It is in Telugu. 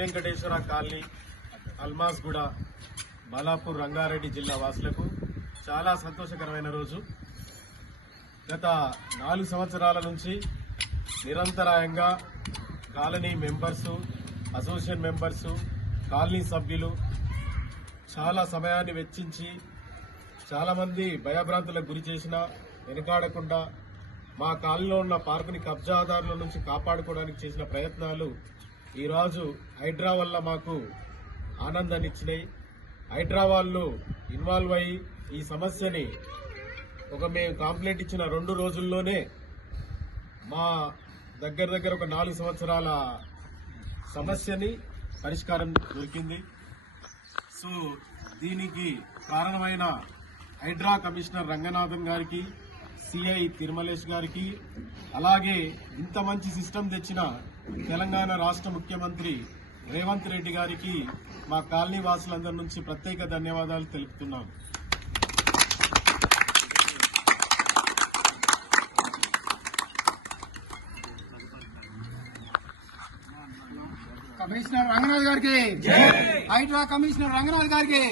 వెంకటేశ్వర కాలనీ, అల్మాస్గూడ, బాలాపూర్, రంగారెడ్డి జిల్లా వాసులకు చాలా సంతోషకరమైన రోజు. గత 4 సంవత్సరాల నుంచి నిరంతరాయంగా colony members, association members, colony సభ్యులు చాలా సమయాన్ని వెచ్చించి చాలామంది భయభ్రాంతులకు గురి చేసినా వెనుకాడకుండా మా కాలనీలో ఉన్న పార్కుని కబ్జాదారుల నుంచి కాపాడుకోవడానికి చేసిన ప్రయత్నాలు ఈరోజు హైడ్రా వల్ల మాకు ఆనందాన్ని ఇచ్చినాయి. హైడ్రా వాళ్ళు ఇన్వాల్వ్ అయ్యి ఈ సమస్యని మేము కంప్లైంట్ ఇచ్చిన 2 రోజుల్లోనే మా దగ్గర ఒక 4 సంవత్సరాల సమస్యని పరిష్కారం దొరికింది. సో దీనికి కారణమైన హైడ్రా కమిషనర్ రంగనాథన్ గారికి, సిఐ తిరుమలేష్ గారికి, అలాగే ఇంత మంచి సిస్టమ్ తెచ్చిన తెలంగాణ రాష్ట్ర ముఖ్యమంత్రి రేవంత్ రెడ్డి గారికి మా కాలనీ వాసులందరి నుంచి ప్రత్యేక ధన్యవాదాలు తెలుపుతున్నాను. కమిషనర్ రంగనాథ్ గారికి, హైడ్రా కమిషనర్ రంగనాథ్ గారికి.